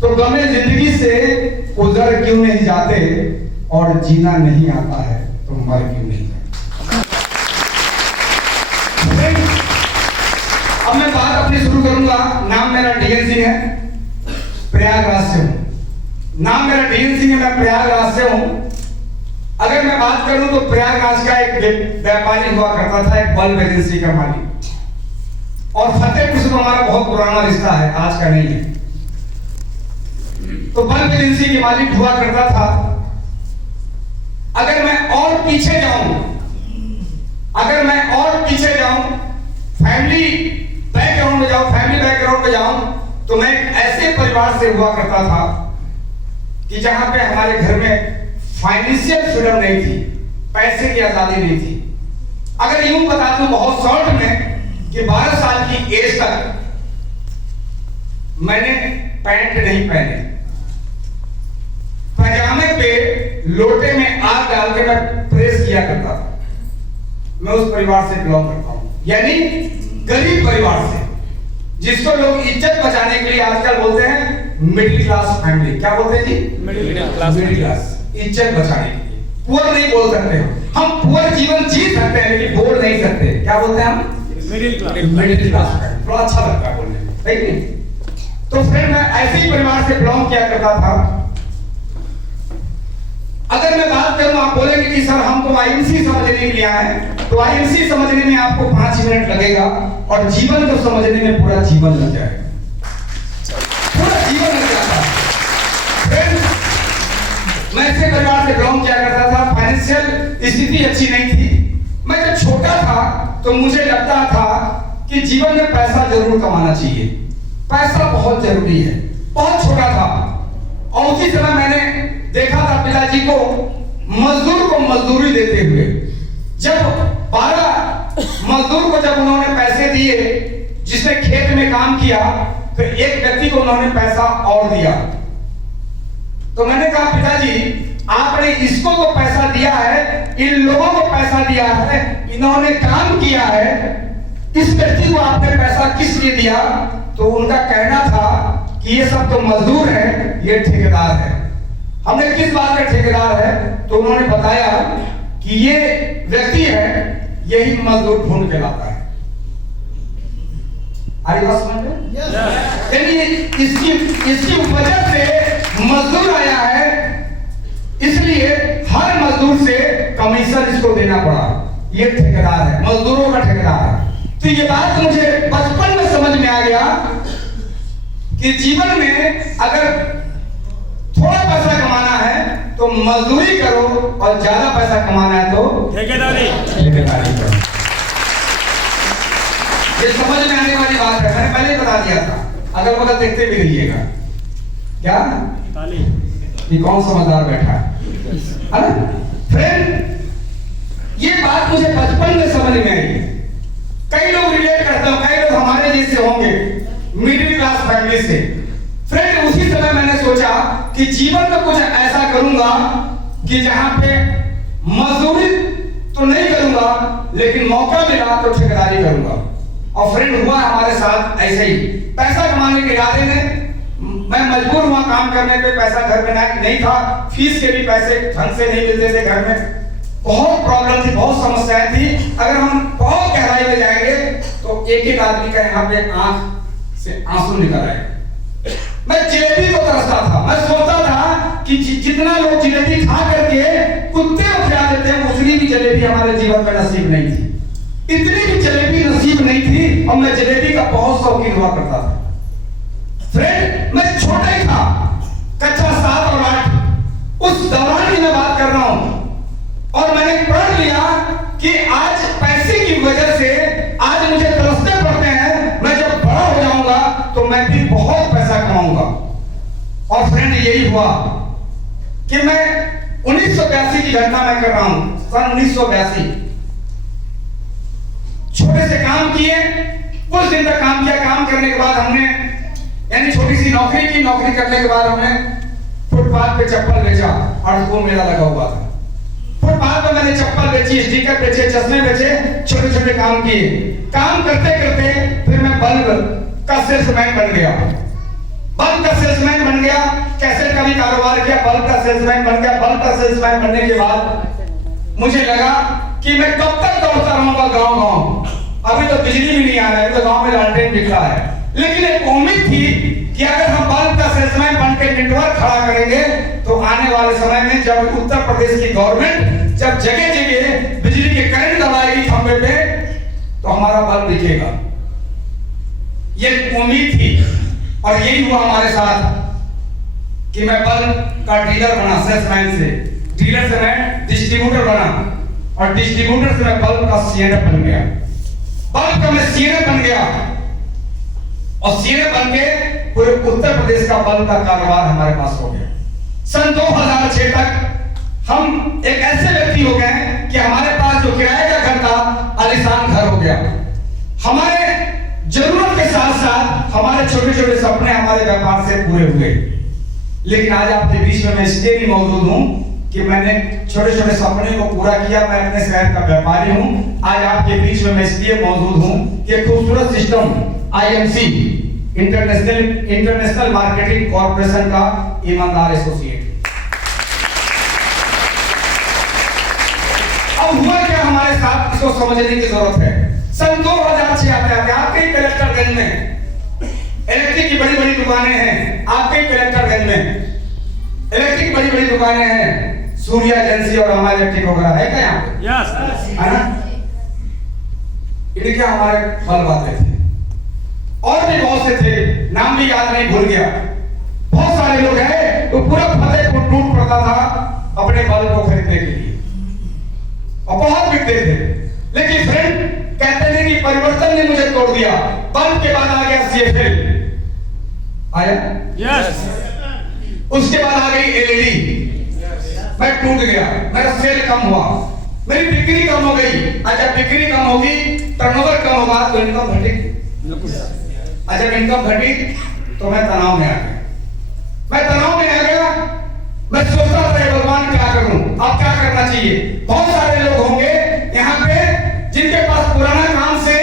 तो गमे जिंदगी से उजड़ क्यों नहीं जाते, और जीना नहीं आता है तो मर क्यों नहीं जाते। अब मैं बात अपनी शुरू करूंगा। नाम मेरा डीएन सिंह है, प्रयागराज से हूं। नाम मेरा डीएन सिंह है, मैं प्रयागराज से हूं। अगर मैं बात करूं तो प्रयागराज का एक व्यापारी हुआ करता था, एक बल्ब एजेंसी का मालिक, और फतेहपुर से हमारा बहुत पुराना रिश्ता है, आज का नहीं है। तो बल्ब एजेंसी के मालिक हुआ करता था। अगर मैं और पीछे जाऊं, फैमिली बैकग्राउंड में जाऊं, तो मैं एक ऐसे परिवार से हुआ करता था कि जहां पे हमारे घर में फाइनेंशियल फ्रीडम नहीं थी, पैसे की आजादी नहीं थी। अगर यूं बता दूं बहुत शॉर्ट में कि 12 साल की एज तक मैंने पैंट नहीं पहने, पजामे पे लोटे में आग डाल के मैं प्रेस किया करता था। मैं उस परिवार से बिलोंग करता हूं, यानी गरीब परिवार से, जिसको लोग इज्जत बचाने के लिए आजकल बोलते हैं मिडिल क्लास फैमिली। क्या बोलते हैं जी? Middle class. इज्जत बचाने के लिए पुअर नहीं बोल सकते हम पुअर जीवन जी सकते हैं लेकिन बोल नहीं सकते। क्या बोलते हैं हम? Middle class. थोड़ा अच्छा लगता है बोलने में, है कि नहीं? तो फिर मैं ऐसे ही परिवार से बिलोंग किया करता था। अगर मैं बात करूं, आप बोलेंगे कि सर हम तो आईएमसी समझने के लिए आए हैं, तो आईएमसी समझने में आपको 5 मिनट लगेगा और जीवन को समझने में पूरा जीवन लग जाएगा, पूरा जीवन लग जाता है। मैं ऐसे परिवार से बिलोंग किया करता था, फाइनेंशियल स्थिति अच्छी नहीं थी। मैं जब छोटा था तो मुझे लगता था कि जीवन में पैसा जरूर कमाना चाहिए, पैसा बहुत जरूरी है। बहुत छोटा था और उसी समय मैंने देखा था पिताजी को मजदूर को मजदूरी देते हुए। जब 12 मजदूर को जब उन्होंने पैसे दिए, जिसने खेत में काम किया, फिर एक व्यक्ति को उन्होंने पैसा और दिया। तो मैंने कहा पिताजी आपने इसको तो पैसा दिया है, इन लोगों को पैसा दिया है, इन्होंने काम किया है, इस व्यक्ति को आपने पैसा किस लिए दिया? तो उनका कहना था कि ये सब तो मजदूर है, ये ठेकेदार है। हमने किस बात का ठेकेदार है? तो उन्होंने बताया कि ये व्यक्ति है, यही मजदूर ढूंढ के लाता है। आगे बात समझ में? यानी इसकी वजह से मजदूर आया है, इसलिए हर मजदूर से कमीशन इसको देना पड़ा। ये ठेकेदार है, मजदूरों का ठेकेदार है। तो ये बात मुझे बचपन में समझ में आ गया कि जीवन में अगर थोड़ा पैसा कमाना है तो मजदूरी करो और ज्यादा पैसा कमाना है तो ठेकेदारी करो। ये समझ में आने वाली बात है, मैंने पहले ही बता दिया था। अगल बगल देखते भी रहिएगा। क्या ये कौन समझदार बैठा है ना फ्रेंड? ये बात मुझे बचपन में समझ में आई। कई लोग रिलेट करते हैं, कई लोग हमारे जैसे होंगे मिडिल क्लास फैमिली से। फ्रेंड उसी समय मैंने सोचा कि जीवन में कुछ ऐसा करूंगा कि जहां पे मजदूरी तो नहीं करूंगा, लेकिन मौका मिला तो ठेकेदारी करूंगा। और फ्रेंड हुआ हमारे साथ ऐसे ही। पैसा कमाने के इरादे में मैं मजबूर हुआ काम करने पे। पैसा घर में नहीं था, फीस के भी पैसे ढंग से नहीं मिलते थे घर में। बहुत प्रॉब्लम थी, बहुत समस्याएं थी। अगर हम बहुत गहराई में जाएंगे तो एक आदमी का यहाँ पे आंख से आंसू निकल आए। मैं जलेबी को तरसता था। मैं सोचता था कि जितना लोग जलेबी खा करके कुत्ते को खिला देते हैं, उतनी भी जलेबी हमारे जीवन में नसीब नहीं थी। इतनी भी जलेबी नसीब नहीं थी और मैं जलेबी का बहुत शौकीन हुआ करता था। फ्रेंड मैं छोटा ही था, कक्षा 7 और 8 उस दौरान की मैं बात कर रहा हूं। और मैंने पढ़ लिया कि आज पैसे की वजह से आज मुझे तरसने पड़ते हैं। मैं जब बड़ा हो जाऊंगा तो मैं भी बहुत पैसा कमाऊंगा। और फ्रेंड यही हुआ कि मैं 1982 की घटना मैं कर रहा हूं। सन 1982 छोटे से काम किए, कुछ दिन तक काम किया। काम करने के बाद हमने यानी छोटी सी नौकरी की। नौकरी करने के बाद हमने फुटपाथ पे चप्पल बेचा और वो मेला लगा हुआ था। फुटपाथ पे मैंने चप्पल बेची, स्टिकर बेचे, चश्मे बेचे, छोटे छोटे काम किए। काम करते करते फिर मैं बल्ब का सेल्समैन बन गया। बल्ब का सेल्समैन बन गया कारोबार किया, बल्ब का सेल्समैन बन गया। बल्ब का सेल्समैन बनने के बाद मुझे लगा कि मैं कब तक दौड़ता रहूंगा गांव-गांव। अभी तो बिजली भी नहीं आ रहा है, तो गांव में लालटेन दिख रहा है। लेकिन एक उम्मीद थी कि अगर हम बल्ब का सेल्समैन बनकर नेटवर्क खड़ा करेंगे तो आने वाले समय में जब उत्तर प्रदेश की गवर्नमेंट जब जगह जगह बिजली के करंट लगाएगी खंभे पे तो हमारा बल्ब दिखेगा। ये उम्मीद थी और यही हुआ हमारे साथ कि मैं बल्ब का डीलर बना। सेल्समैन से, डीलर से मैं डिस्ट्रीब्यूटर बना और डिस्ट्रीब्यूटर से मैं बल्ब का सीएनएफ बन गया। बल्ब का मैं सीएनएफ बन गया और सीएनएफ बन के पूरे उत्तर प्रदेश का बल्ब का कारोबार हमारे पास हो गया। सन 2006 तक हम एक ऐसे व्यक्ति हो गए कि हमारे पास जो किराए का घर था आलीशान घर हो गया। हमारे जरूरत के साथ साथ हमारे छोटे छोटे सपने हमारे व्यापार से पूरे हुए। लेकिन आज आपके बीच में मैं इसलिए भी मौजूद हूं कि मैंने छोटे छोटे सपने को पूरा किया। मैं अपने शहर का व्यापारी हूं। आज आपके बीच में मैं इसलिए मौजूद हूं कि खूबसूरत system IMC international marketing corporation का ईमानदार एसोसिएट। अब हुआ क्या हमारे साथ, इसको समझने की जरूरत है। सन 2006 आते आपके ही कलेक्टरगंज में इलेक्ट्रिक की बड़ी बड़ी दुकानें हैं। आपके ही कलेक्टरगंज में इलेक्ट्रिक की बड़ी बड़ी दुकानें हैं, सूर्या एजेंसी और हमारे इलेक्ट्रिक वगैरह है क्या यहाँ पे? यस, है ना? इनके हमारे बल्ब आते थे और भी बहुत से थे, नाम भी याद नहीं, भूल गया। बहुत सारे लोग हैं तो पूरा फतेहपुर टूट पड़ता था अपने बल्ब को खरीदने के लिए और बहुत बिकते थे। लेकिन फ्रेंड कहते थे कि परिवर्तन ने मुझे तोड़ दिया। बल्ब के बाद आ गया सीएफएल, आया? यस। उसके बाद आ गई एलईडी। मैं टूट गया, मेरा सेल कम हुआ, मेरी बिक्री कम हो गई। अच्छा, बिक्री कम होगी, टर्नओवर कम होगा तो इनकम घटेगी। अच्छा, इनकम घटी तो मैं तनाव में आ गया। मैं तनाव में आ गया। मैं सोचता था भगवान क्या करूं, अब क्या करना चाहिए। बहुत सारे लोग होंगे यहाँ पे जिनके पास पुराना काम से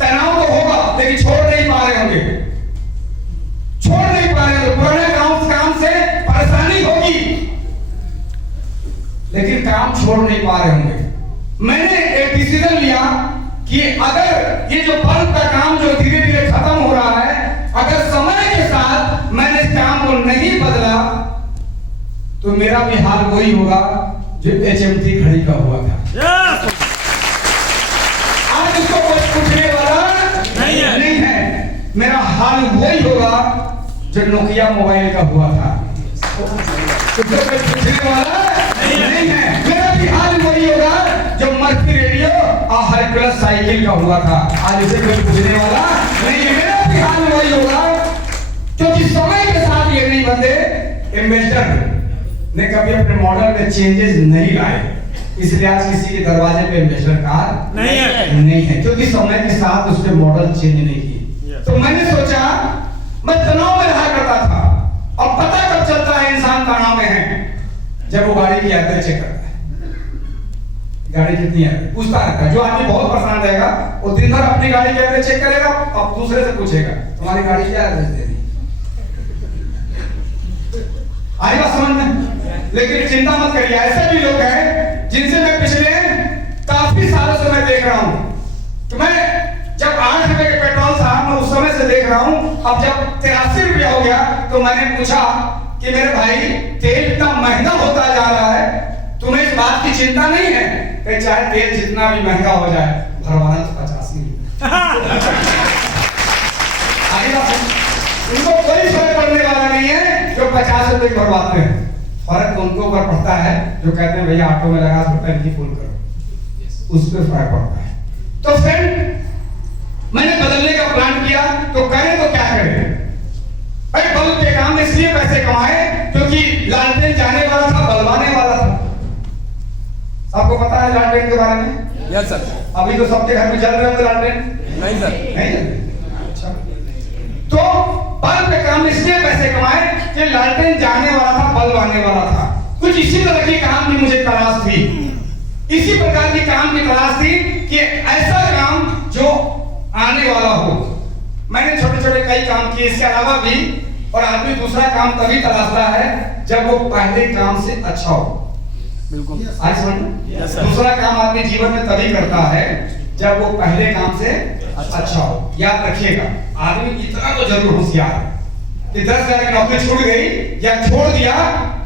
तनाव तो होगा लेकिन छोड़ नहीं पा रहे होंगे, छोड़ नहीं पा रहे होंगे। पुराने काम से परेशानी होगी लेकिन काम छोड़ नहीं पा रहे होंगे। मैंने एक डिसीजन लिया कि अगर ये जो बल्ब का काम जो धीरे धीरे खत्म हो रहा है, अगर समय के साथ मैंने इस काम को नहीं बदला तो मेरा भी हाल वही होगा जो एचएमटी घड़ी का हुआ था। आज उसको कोई पूछने वाला नहीं है। मेरा हाल वही होगा जो नोकिया मोबाइल का हुआ था। उसको कोई पूछने वाला नहीं है। मेरा भी हाल वही होगा जो मर्सी रेडियो और हरकुलस साइकिल का हुआ था। आज इसे कोई पूछने वाला नहीं है। मेरा भी हाल वही होगा क्योंकि समय के साथ ये नहीं बंदे इन्वेस्टर ने कभी अपने मॉडल में चेंजेस नहीं लाए, इसलिए आज किसी के दरवाजे पे इन्वेस्टर कार नहीं है क्योंकि समय के साथ उसके मॉडल चेंज नहीं किए। तो मैंने सोचा, मैं तनाव में रहा करता था। अब पता कब चलता है इंसान तनाव में है, जब वो गाड़ी की यात्रा चेक करता है, गाड़ी कितनी है पूछता रहता है। जो आदमी बहुत परेशान रहेगा वो दिन भर अपनी गाड़ी की यात्रा चेक करेगा, अब दूसरे से पूछेगा तुम्हारी गाड़ी क्या है, आई बात समझ में? लेकिन चिंता मत करिए, ऐसे भी लोग हैं जिनसे मैं पिछले काफी सालों से मैं देख रहा हूं। तो मैं जब 8 रुपए के पेट्रोल था मैं उस समय से देख रहा हूं। अब जब 83 रुपया हो गया तो मैंने पूछा कि मेरे भाई तेल इतना महंगा होता जा रहा है, तुम्हें इस बात की चिंता नहीं है कि चाहे तेल जितना भी महंगा हो जाए भरवाना तो 85 उनको कोई फर्क पड़ने वाला नहीं है जो 50 रुपए भरवाते हैं। फर्क उनको ऊपर पड़ता है जो कहते हैं भैया ऑटो में लगा तो टंकी फुल करो, उस पर फर्क पड़ता है। तो फ्रेंड मैंने बदलने का प्लान किया, तो करें तो क्या करें भाई। बल्ब के काम में इसलिए पैसे कमाए क्योंकि लालटेन जाने वाला था, बलवाने वाला था। आपको पता है लालटेन के बारे में? Yes sir. अभी तो सबके घर में चल रहे होंगे लालटेन? नहीं सर, नहीं। अच्छा, तो बल्ब के काम में इसलिए पैसे कमाए कि लालटेन जाने वाला था, बल्ब आने वाला था। कुछ इसी तरह की काम की मुझे तलाश थी, इसी प्रकार की काम की तलाश थी कि ऐसा काम जो आने वाला हो। मैंने छोटे छोटे कई काम किए, इसके अलावा भी और आदमी दूसरा काम तभी तलाशता है जब वो पहले काम से अच्छा हो। बिल्कुल आज समझ, दूसरा काम आदमी जीवन में तभी करता है जब वो पहले काम से अच्छा हो। याद रखिएगा, आदमी इतना तो जरूर होशियार है कि 10,000 की नौकरी छूट गई या छोड़ दिया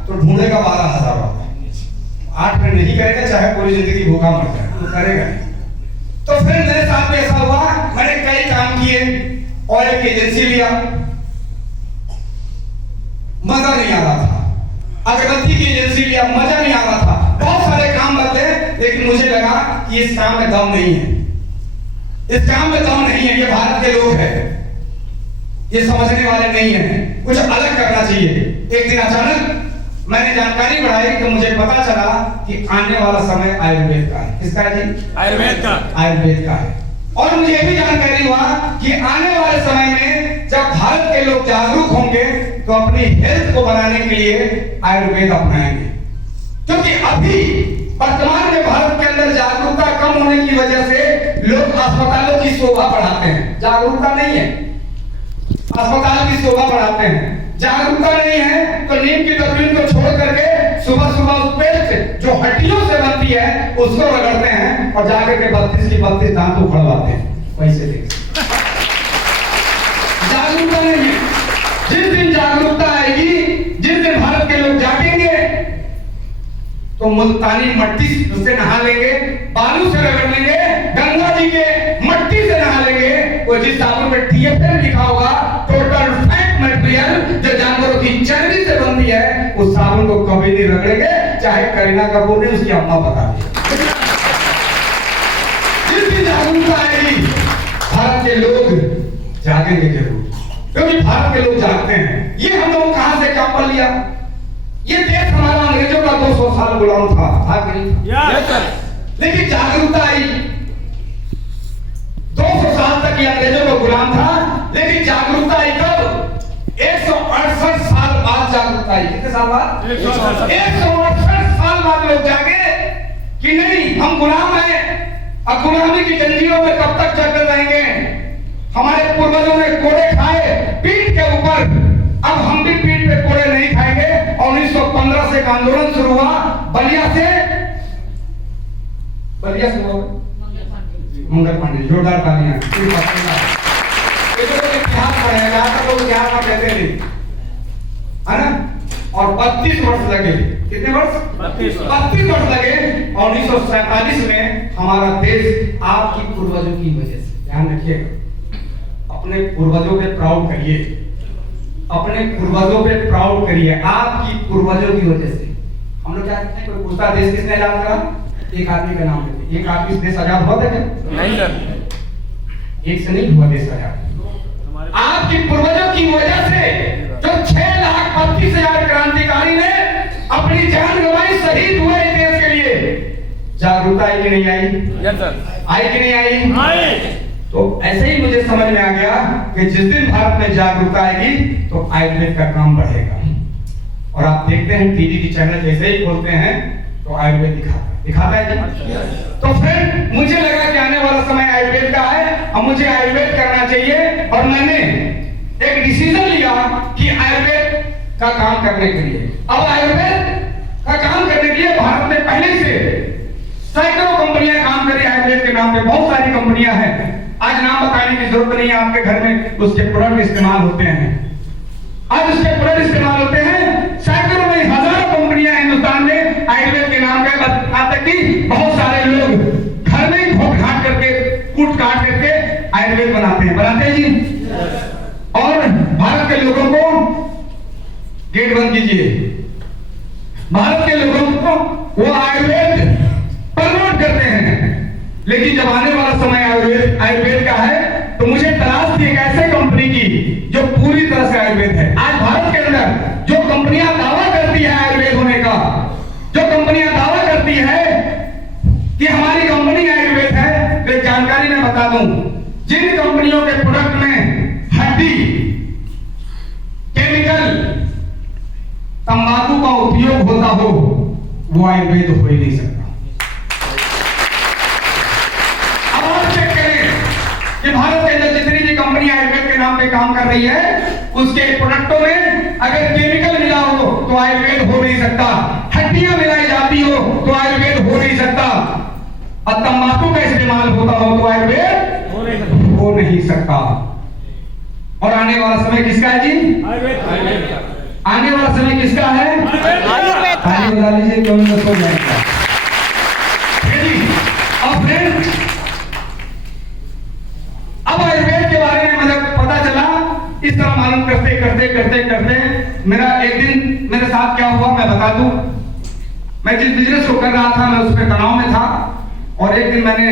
तो ढूंढेगा 12,000 रुपए। 8 मिनट नहीं करेगा, चाहे पूरी जिंदगी भूखा मर जाए, तो करेगा नहीं। तो फिर मेरे साथ में ऐसा हुआ, मैंने कई काम किए और एक एजेंसी लिया, मजा नहीं आ रहा था। अगरबत्ती की एजेंसी लिया, मजा नहीं आ रहा था। बहुत सारे काम बदले, लेकिन मुझे लगा कि इस काम में दम नहीं है, इस काम में दम नहीं है। ये भारत के लोग हैं, ये समझने वाले नहीं हैं, कुछ अलग करना चाहिए। एक दिन अचानक मैंने जानकारी बढ़ाई तो मुझे पता चला कि आने वाला समय आयुर्वेद का है। किसका है जी? आयुर्वेद का। आयुर्वेद का है। और मुझे यह भी जानकारी हुआ कि आने वाले समय में जब भारत के लोग जागरूक होंगे तो अपनी हेल्थ को बनाने के लिए आयुर्वेद अपनाएंगे। क्योंकि अभी वर्तमान में भारत के अंदर जागरूकता कम होने की वजह से लोग अस्पतालों की शोभा बढ़ाते हैं। जागरूकता नहीं है, अस्पताल की शोभा बढ़ाते हैं। जागरूकता नहीं है तो नीम की तकलीफ को छोड़ करके सुबह सुबह उस पेस्ट जो हड्डियों से बनती है उसको रगड़ते हैं और जाकर के 32 की 32 दांत उखड़वाते हैं पैसे दे। जागरूकता नहीं है। जिस दिन जागरूकता आएगी, जिस दिन भारत के लोग जागेंगे तो मुल्तानी मट्टी से नहा लेंगे, बालू से रगड़ लेंगे, गंगा जी के मट्टी से नहा लेंगे। वो जिस साबुन में TFM लिखा होगा, टोटल फैट मटेरियल, जो जानवरों की चर्बी से बनती है, उस साबुन को कभी नहीं रगड़ेंगे, चाहे करीना कपूर ने उसकी अम्मा बता दी। जिस दिन जागरूकता आएगी भारत के लोग जागेंगे जरूर, क्योंकि भारत के लोग जागते हैं। ये हम लोग कहां से क्या पढ़ लिया? ये देश हमारा अंग्रेजों का 200 साल गुलाम था कि नहीं? लेकिन जागरूकता आई। 200 साल तक ये अंग्रेजों का गुलाम था, लेकिन जागरूकता आई कब? 168 साल बाद जागरूकता आई। कितने साल बाद? 168 साल बाद लोग जागे कि नहीं, हम गुलाम हैं और गुलामी की जंजीरों में कब तक चलते रहेंगे। हमारे पूर्वजों ने कोड़े खाए पीठ के ऊपर, अब हम भी पीठ पे कोड़े नहीं खाएंगे। और 1915 से एक आंदोलन शुरू हुआ बलिया से मंगल पांडे, जोरदार तालियां। इतिहास पढ़ेगा तो लोग इतिहास में कहते नहीं है ना। और 32 वर्ष लगे। कितने वर्ष? 32 वर्ष लगे। और 1947 में हमारा देश आपकी पूर्वजों की वजह से, ध्यान रखिएगा, अपने पूर्वजों पे प्राउड करिए, अपने पूर्वजों पे प्राउड करिए। आपकी पूर्वजों की वजह से हम लोग क्या कहते हैं, कोई पूछता देश किसने आजाद करा? एक आदमी का नाम लेते। एक आदमी देश आजाद हुआ था क्या? नहीं सर, एक से नहीं हुआ देश आजाद। आपकी पूर्वजों की वजह से जो 6,32,000 क्रांतिकारी ने अपनी जान गंवाई, शहीद हुए इस देश के लिए, जागरूकता आई कि नहीं आई? आई कि नहीं आई? आई। तो ऐसे ही मुझे समझ में आ गया कि जिस दिन भारत में जागरूकता आएगी तो आयुर्वेद का काम बढ़ेगा। और आप देखते हैं टीवी की चैनल जैसे ही खोलते हैं तो आयुर्वेद दिखाता है जी। तो फिर मुझे लगा कि आने वाला समय आयुर्वेद का है और मुझे आयुर्वेद करना चाहिए। और मैंने एक डिसीजन लिया कि आयुर्वेद का काम करने के लिए, अब आयुर्वेद का काम करने के लिए भारत में पहले से सैकड़ों कंपनियां काम कर रही है आयुर्वेद के नाम पे। बहुत सारी कंपनियां हैं, आज नाम बताने की जरूरत नहीं है। आपके घर में उसके प्रोडक्ट इस्तेमाल होते हैं, आज उसके प्रोडक्ट इस्तेमाल होते हैं। सैकड़ों में हजारों कंपनियां हिंदुस्तान में आयुर्वेद के नाम पे, यहाँ तक कि बहुत सारे लोग घर में ही घोट घाट करके, कूट काट करके आयुर्वेद बनाते हैं जी। और भारत के लोगों को गेट बंद कीजिए, भारत के लोगों को वो आयुर्वेद प्रमोट करते हैं। लेकिन जब आने वाला समय आयुर्वेद का है तो मुझे तलाश थी एक ऐसे कंपनी की जो पूरी तरह से आयुर्वेद है। आज भारत के अंदर जो कंपनियां दावा करती है आयुर्वेद होने का, जो कंपनियां दावा करती है कि हमारी कंपनी आयुर्वेद है, तो जानकारी मैं बता दूं, जिन कंपनियों के प्रोडक्ट में हड्डी, केमिकल, तंबाकू का उपयोग होता हो, वो आयुर्वेद हो ही नहीं सकता। अब आप चेक करें कि भारत के अंदर जितनी भी कंपनी आयुर्वेद के नाम पे काम कर रही है उसके प्रोडक्टों में अगर केमिकल मिला हो तो आयुर्वेद हो नहीं सकता, हड्डियां मिलाई जाती हो तो आयुर्वेद हो नहीं सकता, और तंबाकू का इस्तेमाल होता हो तो आयुर्वेद हो नहीं सकता। और आने वाला समय किसका है जी? आने वाला समय किसका है? आयुर्वेद का। ताली बजा लीजिए, क्यों न सो जाएगा। अब फ्रेंड, अब आयुर्वेद के बारे में मुझे पता चला, इस तरह मालूम करते करते करते करते मेरा एक दिन मेरे साथ क्या हुआ मैं बता दूं। मैं जिस बिजनेस को कर रहा था मैं उसमें तनाव में था, और एक दिन मैंने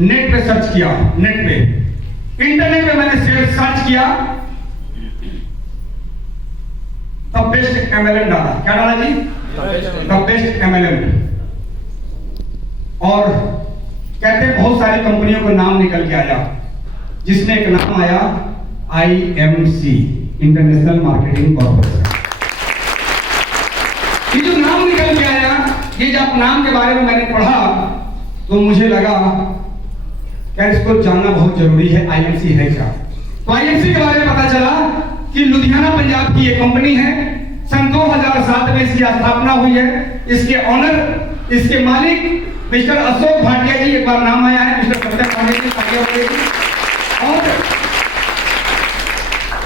नेट पे सर्च किया, नेट पे इंटरनेट पे मैंने सर्च किया, द बेस्ट एमएलएम डाला। क्या डाला जी? The best MLM. और कहते बहुत सारी कंपनियों का नाम निकल के आया, जिसमें एक नाम आया IMC, इंटरनेशनल मार्केटिंग कॉर्पोरेशन। ये जो नाम निकल के आया, ये जब नाम के बारे में मैंने पढ़ा तो मुझे लगा क्या इसको जानना बहुत जरूरी है, IMC है क्या। तो IMC के बारे में पता चला कि लुधियाना पंजाब की ये कंपनी है, सन 2007 में इसकी स्थापना हुई है। इसके ऑनर, इसके मालिक मिस्टर अशोक भाटिया जी, एक बार नाम आया है, मिस्टर सत्यम भाटिया जी। और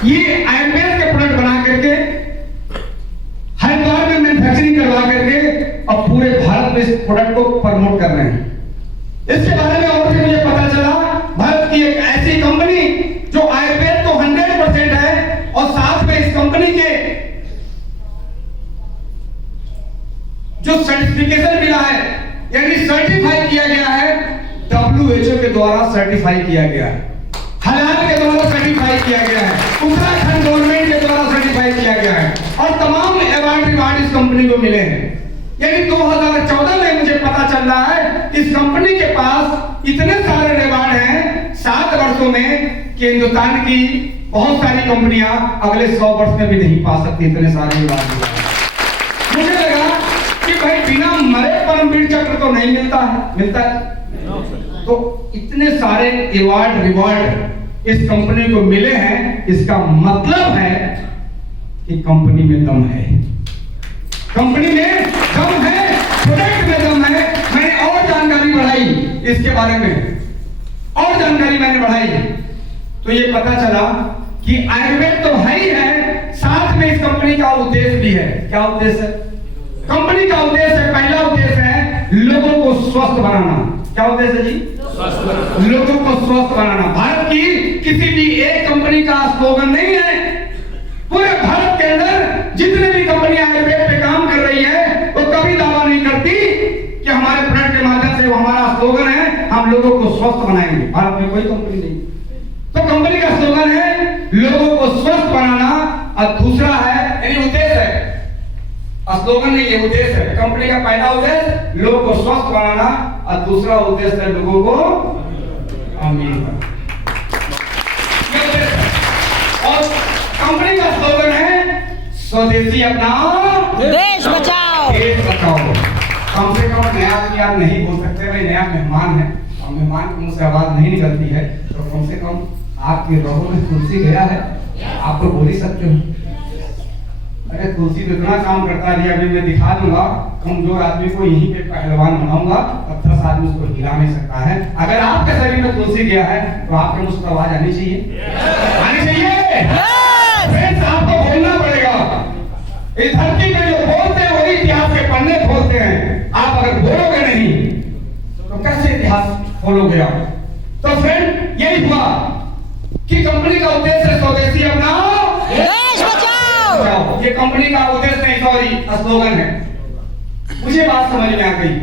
ये आयुर्वेद के प्रोडक्ट बना करके हरिद्वार में मैन्युफैक्चरिंग करवा करके अब पूरे भारत में इस प्रोडक्ट को प्रमोट कर रहे हैं। इसके बारे में और भी मुझे पता चला, भारत की एक ऐसी कंपनी जो आयुर्वेद तो 100% है, और साथ में इस कंपनी के जो सर्टिफिकेशन मिला है, यानी सर्टिफाई किया गया है, WHO के द्वारा सर्टिफाई किया गया है, हलाल के द्वारा सर्टिफाई किया गया है, उत्तराखंड गवर्नमेंट के द्वारा सर्टिफाई किया गया है, और तमाम अवार्ड इस कंपनी को मिले हैं। यानी 2014 में मुझे पता चल रहा है इस कंपनी के पास इतने सारे रिवार्ड हैं, 7 वर्षों में कि हिंदुस्तान की बहुत सारी कंपनियां अगले 100 वर्ष में भी नहीं पा सकती इतने सारे रिवार्ड। मुझे लगा कि भाई बिना मरे परमवीर चक्र तो नहीं मिलता है, मिलता है। तो इतने सारे अवार्ड रिवार्ड इस कंपनी को मिले हैं, इसका मतलब है कि कंपनी में दम है, कंपनी में दम है, प्रोडक्ट में दम है। मैंने और जानकारी बढ़ाई इसके बारे में, और जानकारी मैंने बढ़ाई तो ये पता चला कि आयुर्वेद तो है ही है, साथ में इस कंपनी का उद्देश्य भी है। क्या उद्देश्य है कंपनी का? उद्देश्य है, पहला उद्देश्य है लोगों को स्वस्थ बनाना। क्या उद्देश्य है जी? लोगों को स्वस्थ बनाना। भारत की किसी भी एक कंपनी का स्लोगन नहीं है, पूरे भारत के अंदर जितने भी कंपनियां आयुर्वेद पे काम कर रही है वो कभी दावा नहीं करती कि हमारे प्रोडक्ट के माध्यम से वो हमारा स्लोगन है हम लोगों को स्वस्थ बनाएंगे। भारत में कोई कंपनी नहीं। तो कंपनी का स्लोगन है लोगों को स्वस्थ बनाना, और दूसरा है, यानी उद्देश्य है, स्लोगन नहीं है, उद्देश्य है। कंपनी का पहला उद्देश्य लोगों को स्वस्थ बनाना, और दूसरा उद्देश्य है लोगों को अमीर बनाना। और कंपनी का स्लोगन है स्वदेशी अपनाओ, देश बचाओ। देश बचाओ। कम से कम नया आदमी आप नहीं बोल सकते, भाई नया मेहमान है और मेहमान के मुंह से आवाज नहीं निकलती है, तो कम से कम आपके रोगों में तुलसी गया है, आप तो बोल ही सकते हो। अरे तुलसी तो इतना काम करता है, अभी मैं दिखा दूंगा, कमजोर आदमी को यहीं पे पहलवान बनाऊंगा, तब 10 आदमी उसको हिला नहीं सकता है। अगर आपके शरीर में तुलसी गया है तो आपके मुंह से आवाज आनी चाहिए, आनी चाहिए। फ्रेंड्स, आपको बोलना पड़ेगा। इस धरती पे जो बोलते हैं वही इतिहास के पन्ने खोलते हैं। आप अगर बोलोगे नहीं तो कैसे इतिहास खोलोगे आप? तो फ्रेंड, यही हुआ कि कंपनी का उद्देश्य स्वदेशी अपनाओ, देश बचाओ। ये कंपनी का उद्देश्य नहीं, सॉरी, स्लोगन है। मुझे बात समझ में आ गई।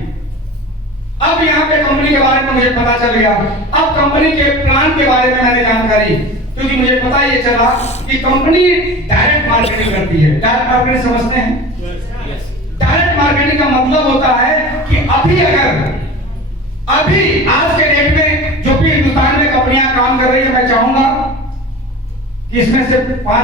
अब यहाँ पे कंपनी के बारे में मुझे पता चल गया। अब कंपनी के प्लान के बारे में मैंने जानकारी, क्योंकि मुझे पता ये चला कि कंपनी डायरेक्ट मार्केटिंग करती है। डायरेक्ट मार्केटिंग समझते हैं? डायरेक्ट मार्केटिंग का मतलब होता है कि अभी आज के डेट में जो भी हिंदुस्तान में कंपनियां काम कर रही है, मैं चाहूंगा कि इसमें से 5,